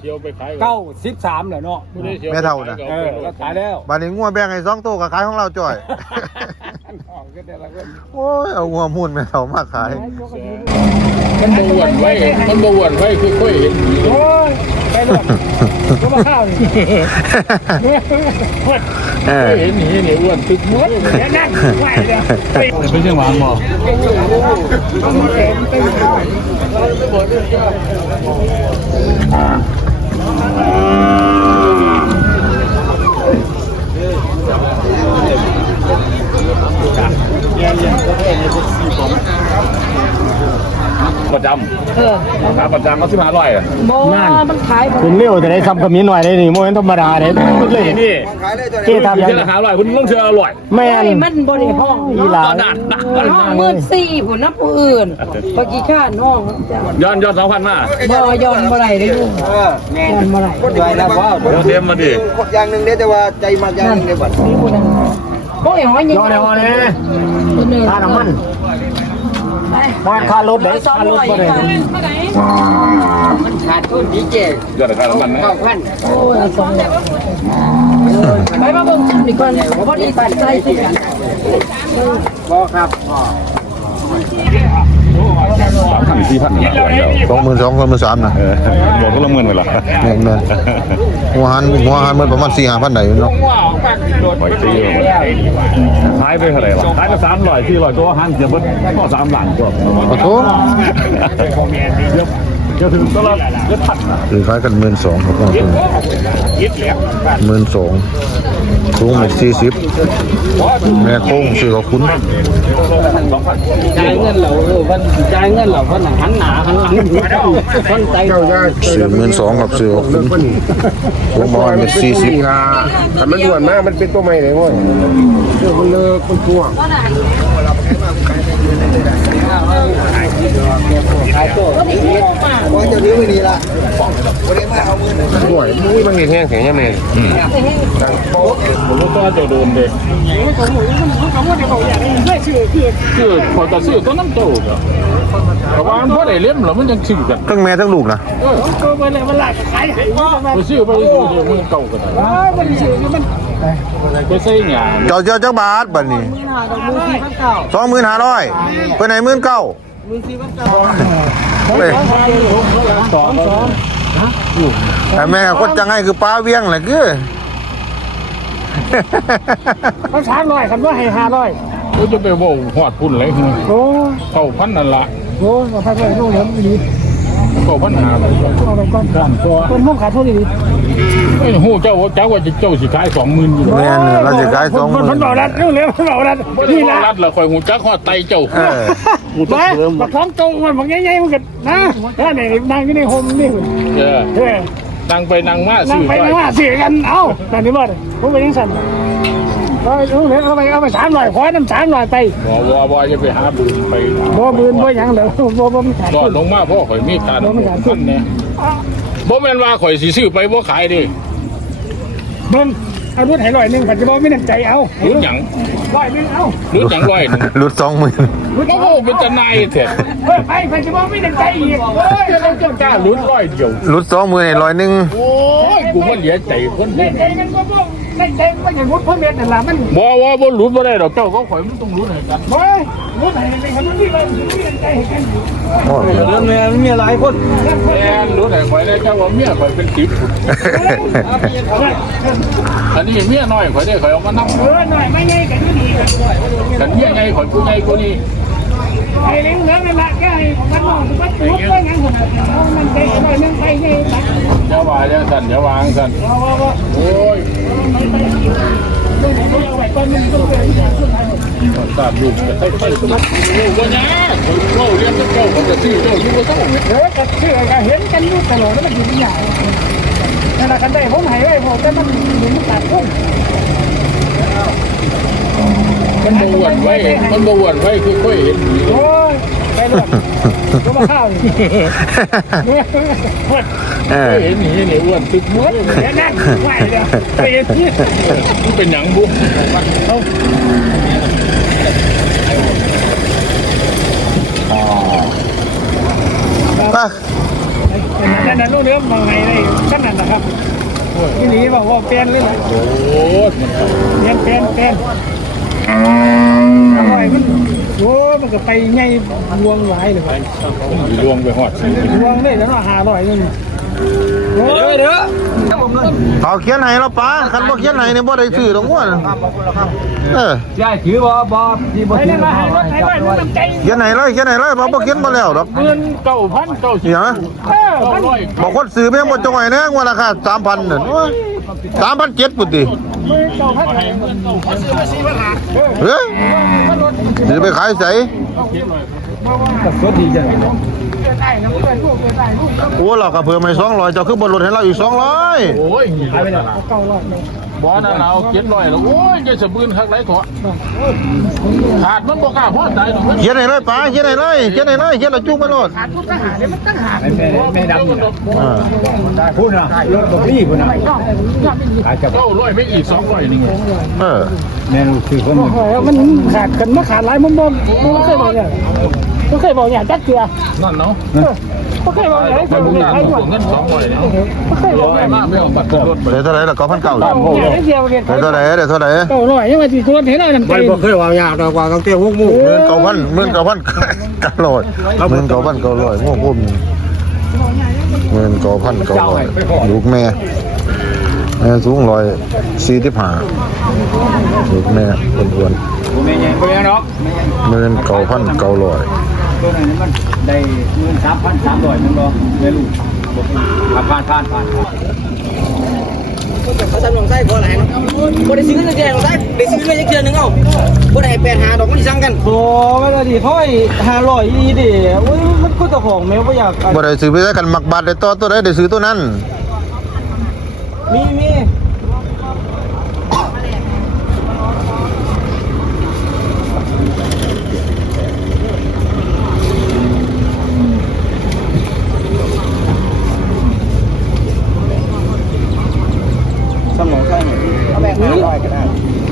เสียวไปขายเก้าสิบสามแล้วเนาะแม่เท่าน่ะเออก็ขายแล้วบัดนี้งัวแบ่งให้สองตัวกับขายของเราจ่อยก็ได้ละคนโอ้ยเอางัวมุ่นแม่เท่ามาขาย มันบวนไว้มันบวนไว้คือค่อยเห็นผีโอ้ยไปหมดก็มาข้าวนี่หมดเออค่อยเห็นหนีนี่อ้วนตึกมดเดี๋ยวนั่งไหวเลยเป็นจังหวะบ่ Wow. ประจเออำขาประจำเขาสิบห้าร้อยอะโมมันขายบ่คุณเลี้ยวจะได้ทำกับนี้หน่อยได้นี่โมเห็นธรรมดาเลยพูดเลยนี่ที่ทำยังที่ราคาอร่อยคุณต้องเชื่ออร่อยแม่เฮ้ยนมันบ่ได้ห้องอีหลา ตอนนั้นห้องมื่นสี่ผู้นับผู้อื่นปกี่ข้านห้องเจ้าย้อนย้อนสองพันมาบ่ย้อนบ่ได้เด้อลูกย้อนบ่ได้คนด้วยนะว่าเดี๋ยวเตรียมมาดิอย่างหนึ่งเด้แต่ว่าใจมากอย่างหนึ่งเด้บัดมีผู้นั้นพวกไอ้หอยยังย้อนเดี๋ยวก่อนเลยตัวหนึงค่าน้ำมัน ค่าค่ารถเด้ค่ารถก็ได้มันขาดทุนดีเจย้อนราคาน้ำมันนะเก้าพันโอ้ยเอาสองร้อยไปมาเบิ่งชุดนี่ก่อนพอดีตัดใจสิกันพอครับ สามพันสี่พันนะสองหมื่นสองคนหมื่นสามนะเออบอกก็ละหมื่นไปละแม่นแม่นหัวหันหัวหันมันประมาณสี่ห้าพันได้อยู่เนาะปล่อยตีเลยขายไปเท่าไหร่วะขายไปสามร้อยที่ร้อยตัวหันเสียเบิ้ลก็สามหลังตัวขอโทษ เดี๋ยวเดี๋ยวถึงตลาดเดี๋ยวพันนะคือขายกันหมื่นสองครับผมยิดแล้วหมื่นสองสูงสี่สิบแม่โค้งซื้อกับคุณสองพันจ่ายเงินเราเออวันจ่ายเงินเราวันหันหนาหันหลังคนใจเราซื้อหมื่นสองกับซื้อกับคุณสูงประมาณเมตรสี่สิบถ้ามันด่วนมากมันเป็นตัวใหม่เลยว้ยเรื่องมันเลิกมันกลัวว่าจะนี้ ไม่ดีละวันนี้มาเอาเงินด่วยมุ้ยมันเห็นแห้งแข็งยังไงผมก็จะโดนเด็กคือพอจะซื้อก็น้ำโตก็แต่ว่าเพราะได้เลี้ยมแล้วมันยังซื้อกันทั้งแม่ทั้งลูกนะเออไปเลยมันหลักขายไปซื้อไปซื้อเดี๋ยวมันเก่ากันไปใส่หยาเจ้าเจ้าจักบาทบัดนี้สองหมื่นห้าร้อยไปไหนหมื่นเก้า เฮ้ย สองสองแต่แม่คนจังไงคือป้าเวียงแหละคือ เขาช้างร้อยคำว่าให้ห้าร้อยก็จะไปว่าหอดพุ่นเลยโอ้เข้าพันนั่นละโหมาพักเลยลูกเหลือไม่ดีเข้าพันหาเลยเอาไปก่อนสามตัวคนมุ่งขาดทุนดีไอ้หูเจ้าเจ้าว่าจะเจ้าสิขายสองหมื่นอยู่แม่นเราจะขายสองหมันมื่มันนบอกรัดเรื่องเร็วมันบอกรัดนี่นี่ละนะรัดละคอยหูจักหอดไตเจ้าเออ กูต้องมาเสริมบักท้องโตมันบอกง่ายๆมันก็นะถ้าไหนนั่งอยู่ในโฮมนี่เออเฮ้ยนั่งไปนั่งมานั่งซื้อไปไปนั่งมาเสียกันเอ้าแต่นี่บ่ได้ผมไปยังสั่นเอาไปเอาไปเอาไปสามร้อยขอน้ำสามร้อยไปบ่บ่บ่จะไปหาบุญไปบ่บืนบ่หยังเด้อบ่บ่มีขาดรอทุดนลงมาเพราะข่อยมีการ ขึ้นเนี่ยบ่แม่นว่าข่อยสิซื้อไปบ่ขายดิเบิ่ง เอารถให้ร้อยหนึงปัจจุบันไม่น้ำใจเอารุ่นหยังร้อยหนึงเอารุ่นหยังร้อยหนึงหลุดสองหมื่นโอ้โหเป็นตะนายเถอะเฮ้ยไปปัจจุบันไม่น้ำใจอีกโอ้ยเราเจ้ากล้ารุ่นร้อยเดียวหลุดสองหมื่นให้ร้อยหนึ่งโอ้ยกูมันเหลียใจคนเล่นี้นใจกันก็บ่เล่นใจมันอย่างมุดเพิ่มเม็ดนั่นล่ะมันบ่ว่าบ่รุ่นบ่ได้ดอกเจ้าก็ข่อยมันต้องรุ่นให้กันโอ้ยมุดให้ในคนนี้เลยมีน้ำใจให้กันโอ้ยเรื่องนี้มีหลายคนแม่นรุ่นให้ข่อยได้เจ้าว่าเมียข่อยเป็นติบอันนี้เมียน้อยข่อยได้ข่อยเอามานำเออหน่อยไม่ใหญ่กันอยู่ดีกันกันเมียไงข่อยผู้ใหญ่กว่านี้ ไอ้เลี้ยงเหลือนั่นละแกให้มันนอนมันมุดไปงั้นคนนั้นมันใจหน่อยนึงไปใหญ่ตักอย่าว่าอย่าสั่นอย่าวางสั่นเอาเอาเอาโอ้ยเอาไว้ก่อนมันต้องเกิดตามลูกจะค่อยๆสมัครลูกว่านะข่อยเล่าเรียนกับเจ้าผมจะซื้อเจ้าอยู่บ่ต้องเออก็คือก็เห็นกันอยู่ตลอดแล้วมันอยู่ที่ไหนนั่นแหละกันได้ผมให้ไว้ผมแต่มันหนุนขาดทุน มันบ่หวนไว้ มันบ่หวนไว้คือค่อยเห็นผีโอ้ยไปเลยก็มาข้าวนี่หมดเออค่อยเห็นหนีนี่อ้วนตึกหมดเดี๋ยวนั่งไหวเดี๋ยวไปเอ็นที่มันเป็นหยังบุเอาอะนั่นนั่นนู่นเรื่องมองไงเลยขั้นนั้นนะครับที่หนีบอกว่าเปลี่ยนเลยนะโอ้มันเปลี่ยนเปลี่ยนเปลี่ยน ทำไมมันโอ้มันก็ไปไงลวงหลายเลยไปลวงไปหอดลวงได้แล้วหาร้อยนึงโอ้ เด้อเด้อเขาเขียนให้เราป้าคันบ่เขียนให้นี่ยบ่ได้ซื้อดอกงัวน่ะเออใช่ถือบ่บ่ที่บ่ถือเขียนให้เลยเขียนให้เลยบ่บ่เขียนบ่แล้วดอกเงินเก้าพันเก้าสิบเสียงเออมันร้อบอกคนซื้อไปยังบ่จงไว้นะว่าราคา3,000นั่นโอ้ย3,700พุ่นติมือเก่าพันเฮ้ยสิไปขายไสสดดีจัง ได้น้ำเกลือลูกเกลือได้ลูกโอ้เราก็เพิ่มให้200เจ้าคือบ่ลดให้เราอีก200โอ้ยหนีไปแล้วเก่ารอดเลยบ่นั่นเราเจ็ดร้อยแล้วโอ้ยจะสะบืนข้างไรขอขาดมันบ่กล้าพอตายหรอกเขียนให้เลยป้าเขียนให้เลยเขียนให้เลยเขียนแล้วจุกไปโลดขาดทุกทหารเนี่ยมันตั้งหาแม่แม่ดำนี่อ่าพูดนะรถบ่พี่พุ่นน่ะเก้าร้อยไม่อีกสองร้อยนี่ไงเออแม่รู้คือคนโอ้ยมันขาดกันมาขาดหลายมุมมองมันเคยบอกอย่างมันเคยบอกอย่างจัดเกลือนั่นเนาะมันเคยบอกอย่างให้มัเกนลืบุอญงานให้หมขอดงเงินสองร้อยเนี่ยมันเคยบอกร้ออยย่างมากไม่เอาบัตรรถไปได้เท่าไหร่ล่ะ9,900เนี่ยให้เดียวเรียนได้เท่าไหร่ได้เท่าไหร่เก่าหน่อยยังไงที่ตัวเห็นอะไรน้ำใจมันบ่เคยว่ายากดอกว่าต้องเตี้ยพวกหมู่หมื่นเก้าพันหมื่นเก้าพันเก้าร้อยหมื่นเก้าพันเก้าร้อยง่วงพุ่มหมื่นเก้าพันเก้าร้อยลูกแม่แม่สูงร้อยสี่สิบห้าลูกแม่อ้วนบ่ แม่ใหญ่บ่แม่เนาะๆหมื่นเก้าพันเก้าร้อยตัวนั้นมันได้13,300นึงบ่แม่ลูกผ่านผ่านผ่านผ่านเขาทำลงไส้บ่หลายเนาะบ่ได้ซื้อเงินแกลงไส้ได้ซื้อเงินจักเทื่อนึงเอ้าบ่ได้ให้แปดหาดอกมันสิซ้ำกันโอ้ไม่ก็ดีค่อย500อีดิโอ้ยมันก็เจ้าของแมวบ่อยากบ่ได้ซื้อไปได้กันมักบาทได้ต่อตัวใดได้ซื้อตัวนั้นมีมี ซ้ำลงไส้เอาแบ่ง500ก็ได้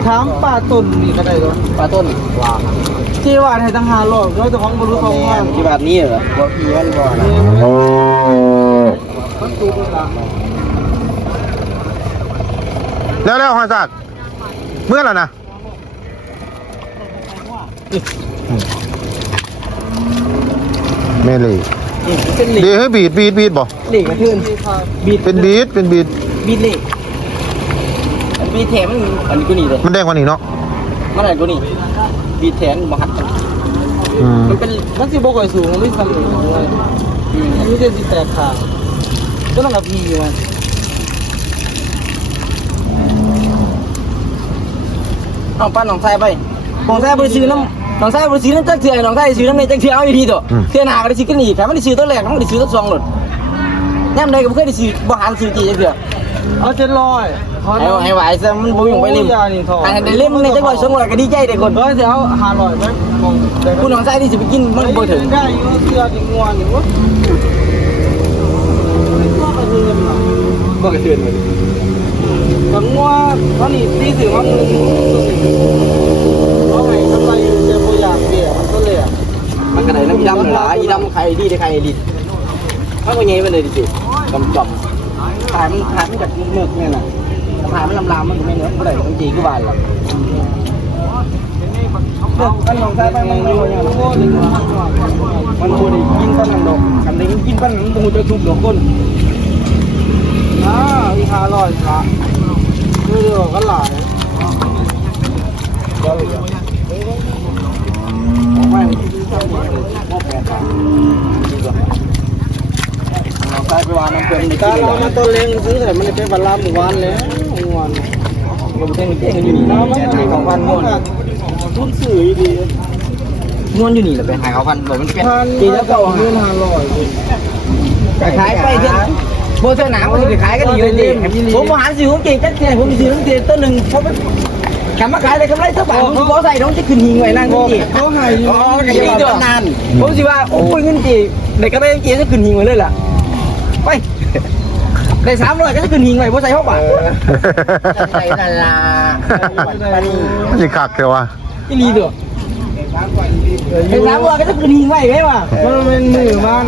ถามป้าต้นนี่ก็ได้ตัวปลาต้นว่าที่ว่าให้ตั้ง500แล้วเจ้าของบ่รู้เขาว่าที่แบบนี้เหรอบ่เพี้ยนบ่นะแล้วแล้วหอยสักเมื่อไหร่นะแม่เลยเป็นหลีดีให้บีดบีดบีดบ่หลีกระทืนบีดเป็นบีดเป็นบีดบีดหลีก อันบีดแถมมันอันนี้กูนี่เลยมันแดงกว่านี้เนาะมันอะไรกูนี่บีดแถมบ่หัดอืมมันเป็นมันสิบ่ค่อยสูงมันไม่ทำเลยมันจะสิแตกขาก็ต้องกับพี่มันเอาป้าหนองไส้ไปหนองไส้บริซื้อน้ำหนองไส้บริซื้อน้ำจักเถื่อหนองไส้ซื้อน้ำในจักเถื่อเอาอยู่ดีตัวเถื่อหนาก็ได้ซื้อกันอีกครับไม่ได้ซื้อตัวแรกมันได้ซื้อตัวสองหลดย่ำใดก็บ่เคยได้ซื้อบ่หันซื้อกี่จักเถื่อเอาเจ็ดร้อย ให้ให้ไหวซะมันบ่ยุ่งไปเล่มยานี่ทองอันได้เล่มในจักร้อยสองร้อยก็ดีใจเด้คนเฮ้ยเดี๋ยวห้าร้อยไหมมองได้คุณหนองไส้ที่สิไปกินมันบ่ถึงได้อยู่เสื้อดิงวนอยู่วะบ่กระเทือนเลยกับงัวตอนนี้ตีถึงว่ามึงเอาไงทำไมเจอตัวอย่างเดียวมันก็เลยอะมันก็ได้น้ำอีดำหลายอีดำใครดีได้ใครดีมันก็ใหญ่ไปเลยดิสิจอมจอมขายมันขายมันจากเมือกเนี่ยน่ะ ขายมันลำลามมันก็ไม่เนื้อบ่ได้ต้องจีกูบานหรอกอันของใช้ไปมันไม่รู้อย่างโค ตรมันโคตรกินปั้นนันดอกกันไปั้นนันต้องจะทุบดอกคนอ่ายละเรื่อไม่ใช้ไปวานน้ำเกลือตาเรามาต้นเล้งซื้อแต่มันเป็นวันลามวันแล้วหมวันผมเต้นเต้นอยู่นี่น้ำมันของพันม้วนทุนสื่อดีม้วนอยู่นี่แหละไปหายของพันบอกมันเป็นปีละเก้าเงินห้าร้อยขายไปเถอะโบเซอร์หนามมันจะขายกันอยู่ดีผมมาหาซื้อของเก่งจัดเทียผมซื้อของเก่งตัวหนึ่งผมกำมาขายเลยกำไรสักบาทผมบอใส่น้องจะขึ้นหิงไว้นั่งจริงเขาให้อ๋อก็ยังเดือนนานผมสิว่าโอ้ยเงินจีเด็กก็ได้จีจะขึ้นหิงไว้เลยล่ะ ไปได้สามร้อยก็จะขึ้นหิงไว้ผมใส่หกบาทใส่นั่นล่ะมันสิคักเถอะวะที่รีเด้อไอ้สามร้อยก็จะขึ้นหิงไว้ไหมวะมันเป็นมือมัน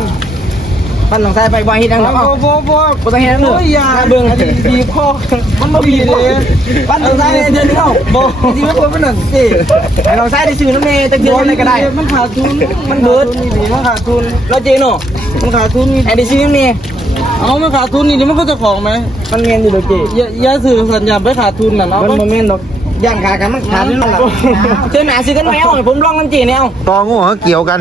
ปั้นน้องชายไปบ่เฮ็ดหยังโบเนาะโบโบบ่ต้องเฮ็ดหยังโอ้ยอย่าเบิ่งบีบคอมันบ่บีบเลยปั้นน้องชายเดือนนึงเอ้าบ่สิมันบ่เป็นนั่นสิให้น้องชายได้ซื้อน้ำแน่จักเดือนอะไรก็ได้ มันขาดทุนมันเบิดมันขาดทุนเราเจเนาะมันขาดทุนนี่ให้ได้ซื้อน้ำแน่ เอามันขาดทุนนี่เดี๋ยวมันก็จะของไหมมันแม่นอยู่ดอกเจอย่าอย่าสื่อสัญญาไปขาดทุนน่ะเนาะมันบ่แม่นดอก ย่านขากันมันขาดนั่นแหละเจอหน้าซื้อกันไหมเอาให้ผมลองน้ำเจเนี่ยเอาตองูเขาเกี่ยวกัน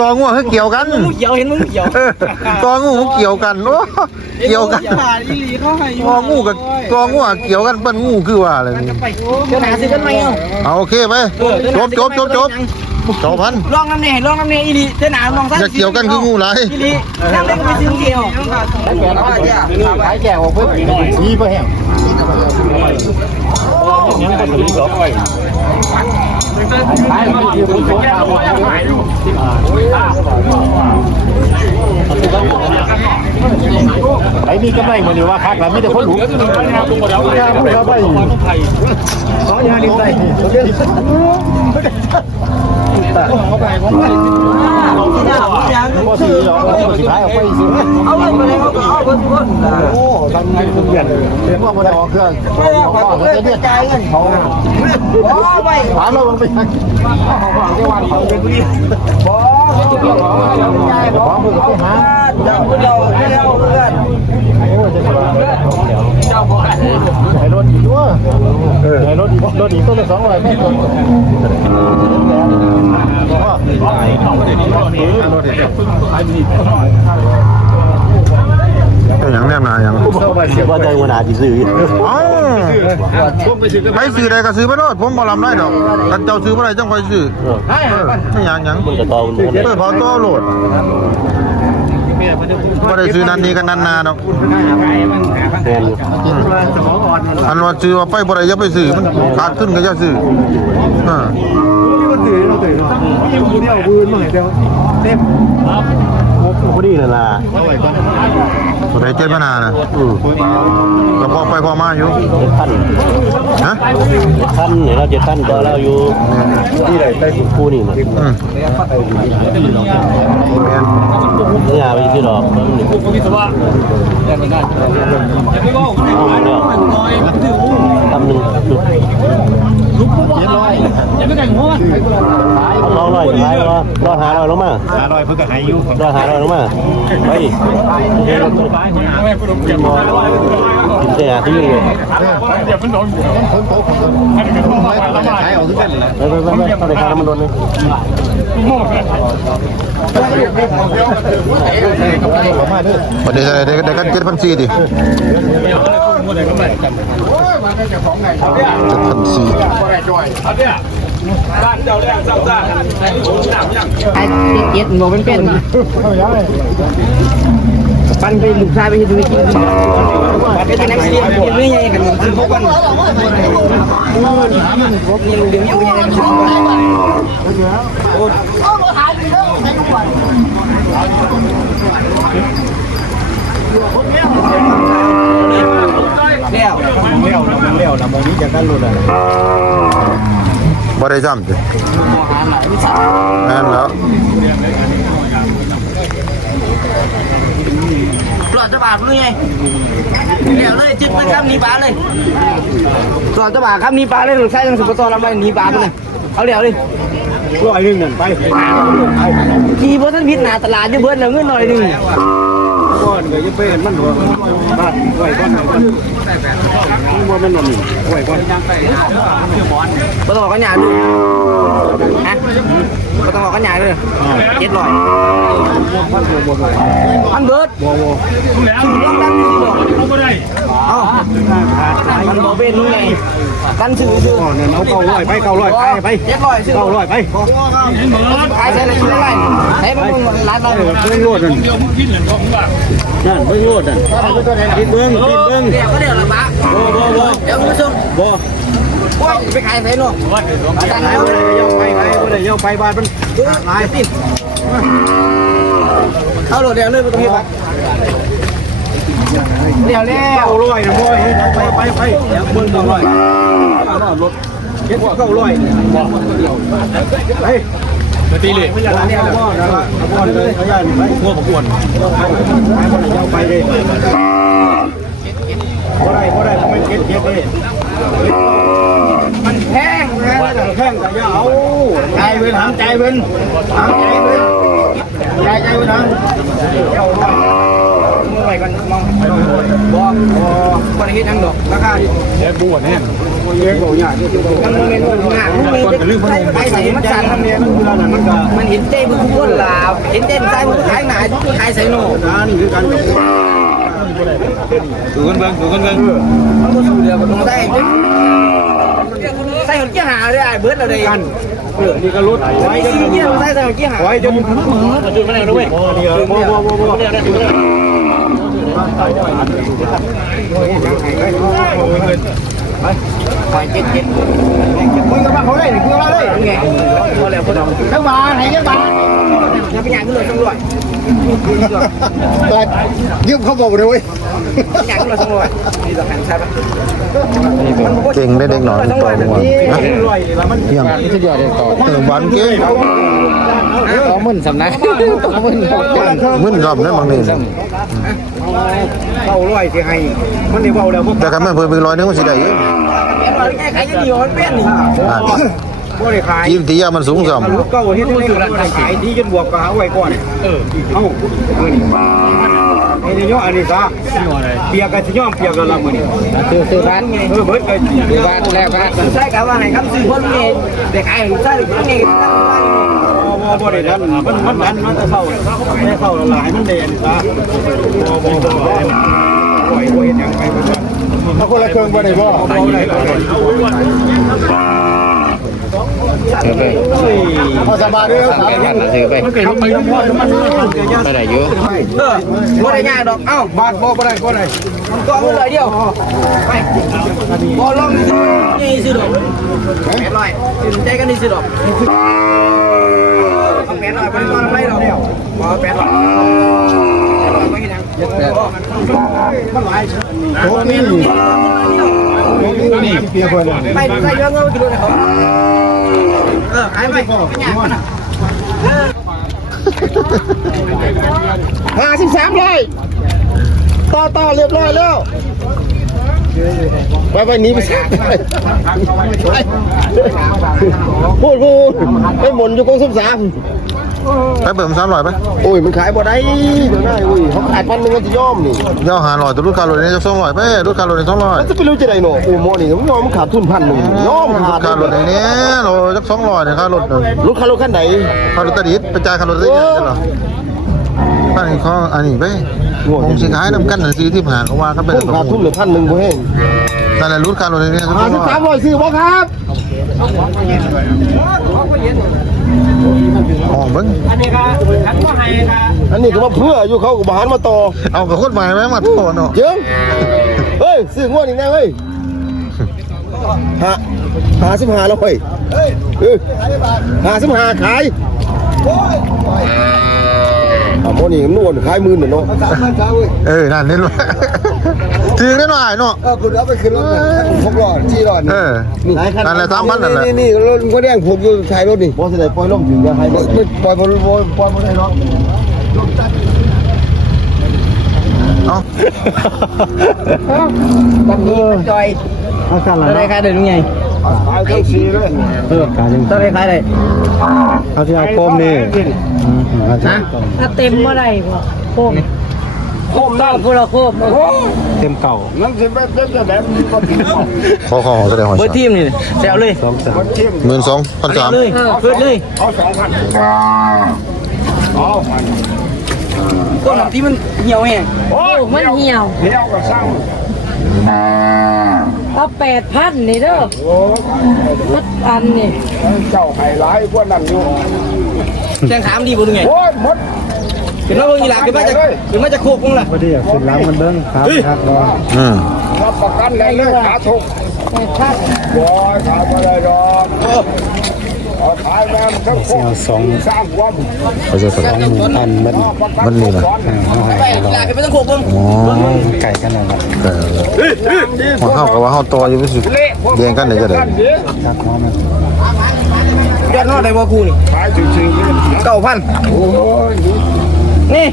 ตองูเขาเกี่ยวกันมึงเขียวเห็นมึงเขียวเออตองูเขาเกี่ยวกันโอ้เกี่ยวกันขาดอีหลีเขาให้อยู่ตองูกับตองูอะเกี่ยวกันเป็นงูคือว่าอะไรนี่เจอหน้าซื้อกันไหมเอาเอาโอเคไปจบจบจบจบจบพันลองน้ำแน่ลองน้ำแน่อีหลีเจอหน้าลองซะอย่าเกี่ยวกันคืองูหลายอีหลีน้ำเล็กก็ไปซื้อเกี่ยวขายแก่ออกเพิ่ มสีไปแห้งไอ้นี่ก็ไม่เหมือนว่าคักแล้วมีแต่คนหลุมเราไปพอสีเราสุดท้ายเอาไปซื้อ เอาเลยไปเลยเอาเอาเพิ่นเพิ่นโอ้ทำไงเปลี่ยนเปลี่ยนว่ามันออกเครื่องเขาเขาจะเรียกใจเงินเขาโอ้ไปถามเราไปยังเขาบอกที่วันเขาเป็นผู้บอก บอกมือไปหาเจ้าเจ้าเจ้าเพื่อนไอ้รถอีกด้วยไอ้รถอีกรถอีกต้นละสองร้อยไม่ตัว เป็นอย่างแน่นาอย่างว่าใจวันอาทิตย์ซื้อเอ้าไปซื้อใดก็ซื้อไปโลดผมบ่ลำได้ดอกกันเจ้าซื้อบ่ได้จังค่อยซื้อเออไม่หยังหยังมันจะต่อมันเออพอตัวโหลดบ่ได้ซื้อนันนี้กันนันนาดอกแทนอันว่าซื้อว่าไปบ่ได้อย่าไปซื้อมันขาดขึ้นก็อย่าซื้อเออ พอดีนั่นล่ะบ่ได้เจ็ดมานานน่ะอืมก็พอไปพอมาอยู่เจ็ดพันฮะเจ็ดพันเนี่ยเราเจ็ดพันก็เราอยู่ที่ไหนใต้คู่นี่นะอืมแม่นเนื้อไปที่ดอกเอาแล้วทำหนึ่งจุด ลองหน่อยหายรอรอหาลอยลงมาหาลอยเพื่อก็หายอยู่รอหาลอยลงมาไปเฮ้ย กินเสียที่อยู่ไปไปไปไปเขาได้ค่าน้ำมันโดนเลยบ่ได้ได้ได้กัน7,400ดิ7,400ไอ้เจ็ดโมเป็นเป็น ปันไปลูกชายไปดูกินไปเป็นนักเรียนกินไม่ใหญ่กันกินพวกกันนี่เดี๋ยวยังไม่ยังแล้วบ่ได้ซ้ำสิแม่นแล้ว ปลอดจะบาดเลยไงเดี๋ยวเลยจิตมันครับหนีปลาเลยปลอดจะบาดครับหนีปลาเลยหรือใช้ทางสุปตอทำไปหนีปลาไปเลยเอาเดี๋ยวเลยร้อยหนึ่งนั่นไปทีเพราะท่านพิษหนาตลาดจะเบิดแล้วเงินหน่อยหนึ่งก้อนก็จะเป็นมันหัวบ้านไหวก้อนไหนก้อนว่ามันนั่นไหวก้อนปต้องบอกกันหยาดูฮะปต้องบอกกันหยาเลยเจ็ดร้อยพันเบิร์ดสูงดังๆอยู่เอ้ามันบอกเป็นนู่นไงกันซื้อซื้อเนี่ยเอาเก้าร้อย ไปเก้าร้อยไปไปเจ็ดร้อยเก้าร้อยไปขายไรใช้มันร้านเราเบิ้นเบิ้งโลดนั่นกินเบิ้งกินเบิ้งเดี๋ยวก็เดี๋ยวละปะบ่บ่บ่เดี๋ยวคุณผู้ชมบ่ไปขายไหนาะอายไปแล้วบ่ได้ย่อไปไปบ่ได้ย่อไปบ้านมันลายติเอาโหลดเดียวเลยไปตรงนี้ปะเดี๋ยวแล้วเก้าร้อยนะบ่ไปไปไปเบิ้งเก้าร้อยรถเจ็ดเก้าร้อยไปตีเลยไม่อยากเนี่ยพ่อนะบพ่เลยเขาย่านไปงัวประกวนไปเลยบ่ได้บ่ได้ผมไม่เก็ตเก็ตเลย แข้งแต่ยาเอาใจเว้นหามใจเว้นหามใจเว้นใจใจเว้นหามเมือไปก่อนมองบ่บ่บ่ได้เฮ็ดยังดอกราคาดิเลี้ยงบัวเนี่ยเลี้ยงบัวเนี่ยที่ตัวมันบ่แม่นว่าหน้ามันเป็นไปใส่มันสั่นทำเนี่ยมันคืออะไรมันก็มันเห็นใจมันทุกคนล่ะเห็นใจมันใส่มันขายหน้าขายใส่โน่นี่คือการดูกันเบิ่งดูกันเบิ่งมันบ่สู้เดียวบ่ต้องได้ ใส่หนกี้หาได้เบิดแล้วได้กันเออนี่ก็รถไว้สิเกี่ยวใส่ใส่หนกี้หาไว้จนจุดไม่ได้ด้วยเดี๋ยวบ่บ่บ่บ่ไม่ได้ไม่ได้ไป เจ็ดเจ็ดคุยกับเขาได้คุยกับเขาได้ไงพอแล้วพอแล้วทั้งมาไหนกันมาอย่าไปหยังขึ้นเลยตำรวจแต่ยืมเขาบอกเลยเว้ยหยังขึ้นเลยตำรวจนี่ต้องหันใช่ปะเก่งได้เด็กหน่อยต่อยมวยฮะรวยแล้วมันเพียงเออบันเก่ง ต้องมึนสำนักต้องมึนมึนรอบนั้นบางนี่เข้ารวยสิให้มันได้เบาแล้วพวกแต่กันม่เพิ่นไปร้อยนึงมันสิได้อยู่แกว่าแก้ไขจะดีมันเป็นนี่อ่าบ่ได้ขายกินตียามันสูงส่ำลูกเก่าที่ได้ได้ขายที่จนบวกก็หาไว้ก่อนเออเอ้ามื้อนี้ไอ้นี่ย่ออันนี้ซะเปียกก็สิย่อมเปียกแล้วล่ะมื้อนี้ซื้อซื้อบ้านไงเออเบิดก็ซื้อบ้านแล้วก็ใช่กับว่าให้คำซื้อคนเองเด็กไอ้ใช่หรือไง บ่บ่ได้ดันมันมันดันมันจะเข้าไม่เข้าหลายมันเด่นซะบ่บ่บ่ปล่อยบ่เฮ็ดหยังไปบ่ได้ถ้าคนละเครื่องบ่ได้บ่บ่ได้พอสบายด้วยครับมันเกิดไปน้ำมันน้ำมันไม่ได้เยอะเออบ่ได้ยากดอกเอ้าบาทบ่บ่ได้บ่ได้ก็มือเลยเดียวไปบ่ลองนี่ซื้อดอกแปดร้อยใจกันนี่ซื้อดอก ปดร้อยไปก่อนไปดอกบ่แปดร้อยแปดร้อยไปยังมันหลายโอ้นี่นี่เปียกคนไปใส่เยอะเงินกิโลเลยเขาเออหายไปไม่ยากมันห้าสิบสามเลยต่อต่อเรียบร้อยแล้วไปไปนีไปซะพูดพูดไปหมุนอยู่กองสุสาม ไปเบิ่มสามร้อยไปโอ้ยมันขายบ่ได้เดี๋ยวได้อุ้ยเขาขายพันหนึ่งมันจะย่อมนี่ย่อหาร้อยตัวรุ่นคาร์โรนี่จะสองร้อยไปรุ่นคาร์โรนี่สองร้อยมันจะไปรู้จะได้หนอโอ้โมนี่มันย่อมขาดทุนพันหนึ่งย่อมขาดคาร์โรนี่เนี่ยเราจักสองร้อยเนี่ยค่ารถนั่นรถคาร์โลคันไหนค่ารถตะดิดไปจ่ายค่ารถตะดิดใช่หรออันนี้เขาอันนี้ไปผมสิขายน้ำกันหนังสือที่ผ่านเขาว่ากันไปขาดทุนเหลือพันหนึ่งบ่เฮงแต่ละรุ่นคาร์โรนี่เนี่ยห้าสิบสามร้อยซื้อบ่ครับ มองเบิ้งอันนี้ก็มาเพื่ออยู่เขาก็บานมาต่อเอากับคนใหม่ไหมมาโทษเนาะเจิงเฮ้ยซื้องวดอีกแน่เว้ยหาหาสิบหาแล้วเฮ้ยเออหาสิบหาขายอะโมนี่นวลขายหมื่นเนาะเออนั่นเห็นไหม ถือได้หน่อยเนาะ เออคุณเอาไปขึ้นรถหกหลอดจี้หลอดเออนั่นแหละสามพันนั่นแหละนี่นี่รถก็แดงผมอยู่ท้ายรถนี่บอสได้ปล่อยลมถึงจะให้ไม่ปล่อยบอลปล่อยปล่อยบอลได้หรอกเอาบังนี้จอยเอาสั่นละตัวไหนขายได้ลุงไงขายทั้งสีเลยเออขายยังตัวไหนขายได้เอาที่เอาโคมนี่ฮะถ้าเต็มเมื่อไหร่ก็โคม โคมได้พูดละโคมเต็มเก่านั่นสิแบบแบบแบบก็กินขอขอแสดงความเบอร์ทีมนี่แซวเลยสองสามหมื่นสองพันสามเลยเปิดเลยเอาสองพันเอาต้นที่มันเหี่ยวแห้งโอ้โอ้มันเหี่ยวเหี่ยวก็สร้างเอาแปดพันนี่เด้อมัดอันนี่เจ้าไห้ร้ายพวกนั้นอยู่แข่งขามดีบ่ลุงไงโอ้ยหมด เห็นว่าเบิ่งอีหลาขึ้นมาจากขึ้นมาจากโคกมึงล่ะอืมรับประกันได้เลยขาถูกแปดพันบอยขายมาเลยดอกเอาขายแม่มันทั้งคู่สองสร้างความเขาจะสอนพันมันมันนี่นะไปอีหลาขึ้นมาจากโคกมึงอ๋อไก่กันอะไรแต่หัวเข้ากับว่าเข้าต่ออยู่ไม่สุดเรียงกันเลยจะได้ขยอดนอดได้บ่ครูนี่ขายซื่อๆเลยเก้าพันโอ้ย นี่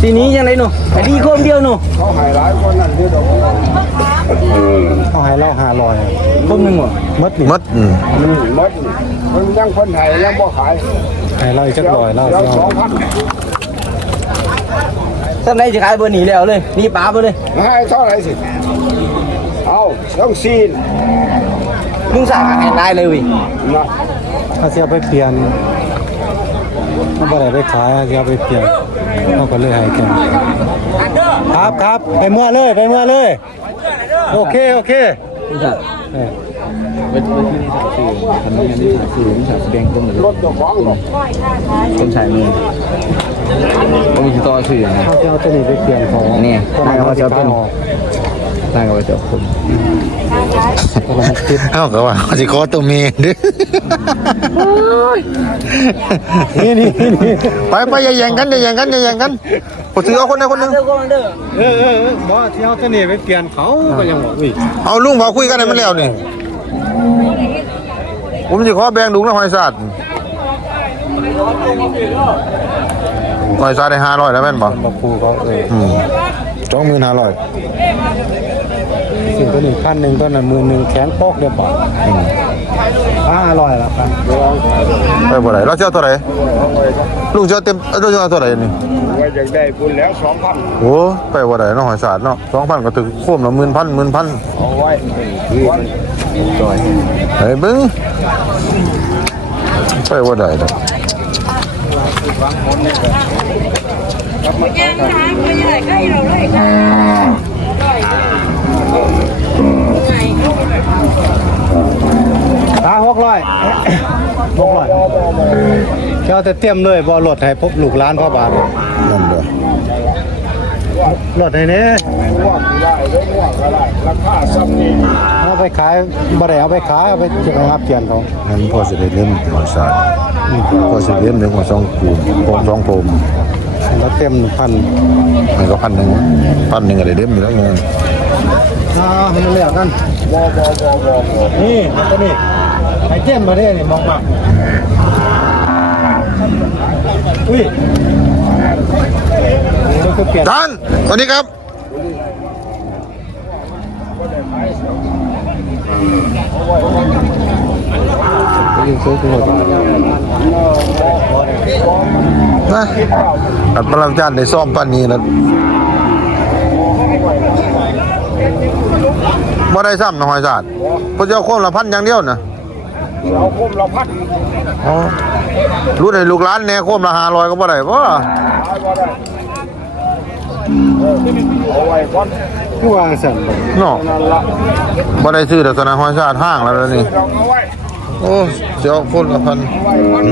สีนี้ยังไงหนูไอ้ดีโคมเดียวหนูเขาหายหลายคนนั่นเด้อดอกเขาให้เราห้าร้อยคมหนึ่งวะมัดนี่มัดอืมนี่หมดนี่มันยังคนไทยยังบ่ขายให้เราอีกจักร้อยเราเดี๋ยวเอาสองพันท่านไหนจะขายเบอร์หนีแล้วเลยนี่ป๋าไปเลยให้เท่าไหร่สิเอาต้องซีนมึงสั่งให้ได้เลยเวินะเขาสิเอาไปเปลี่ยนเขาบ่ได้ไปขายเขาสิเอาไปเปลี่ยน เขาก็เลยให้แกครับครับไปมื่อเลยไปมื่อเลย โอเคโอเคมึงสั่งเออรถเจ้าของหรอกคนชายมือผมมีต่อชื่อนะเขาจะเอาตัวนี้ไปเปลี่ยนของนี่คนนั้นเขาจะเป็นตั้งกับเจ้าคน เอ้าก็ว่าเขาสิขอตัวเมียเด้อนี่นี่นี่ไปไปอย่าแย่งกันอย่าแย่งกันอย่าแย่งกันผมถือเอาคนใดคนหนึงเด้อคนเด้อเออเออเออบอกที่เอาตัวนี้ไปเปลี่ยนเขาก็ยังบอกอุ้ยเอาลุงมาคุยกันให้มันแล้วนี่ผมสิขอแบ่งดุงนะหอยสัตว์หอยสัตว์ได้ห้าร้อยแล้วแม่นบ่บอกครูเขาเอออืมสองหมื่นห้าร้อย สิ่งตัวหนึ่งพันหนึ่งตัวนั้นหมือหนึ่งแขนปอกเดียวปอกห้าร้อยละครับไปบ่ได้เราเจ้าเท่าไหร่ลุงเจ้าเต็มเราเจ้าเท่าไหร่นี่ไว้อยากได้บุญแล้วสองพันโอ้ไปบ่ได้เนาะหอยสัตว์เนาะสองพันก็ถึงโคมละหมื่นพันหมื่นพันเอาไว้วันไอ้เบิ้งไปบ่ได้ดอกย่างทางไปใหญ่ใกล้เราเลยค่ะ ตาหกร้อยห กร้อยเจ้าแต่เตรียมเลยบอรถให้พบลูกร้านพ่อบาทนั่นเด้อรถให้เนี้ง่วงก็ได้เด้อง่วงก็ได้ราคาซ้ำนี่เอาไปขายบ่ได้เอาไปขายเอาไปเก็บไว้รับเปลี่ยนเขางั้นพ่อสิได้เล่นหอยสัตว์พ่อสิเล่นถึงว่าสองคูมโคมสองโคมแล้วเต็มหนึ่งพันมันก็พันหนึ่งพันหนึ่งอะไรเด้มอยู่แล้วเงินอ่ามันเรียกกันบ่บ่บ่บ่บ่นี่มันตัวนี้ ไอเต็มมาได้นี่มองมาอุ้ยนี่คือเปลี่ยนท่านสวัสดีครับนะตัดประจานในซ่อมปานนี้นะบ่ได้ซ้ำนะหอยสาดเพราะเจ้าโคมละพันอย่างเดียวนะ เอาคมละพันอ๋อรู้ในลูกร้านแหน่โคมละห้าร้อยก็บ่ได้บ่ขายบ่ได้เออเอาไว้ก่อนคือวางสั่นเนาะนั่นละบ่ได้ซื้อแต่สนะหอยสาดห้างแล้วล่ะนี่ เราเอาไว้โอ้เจ้าคนละพันไว้ก่อน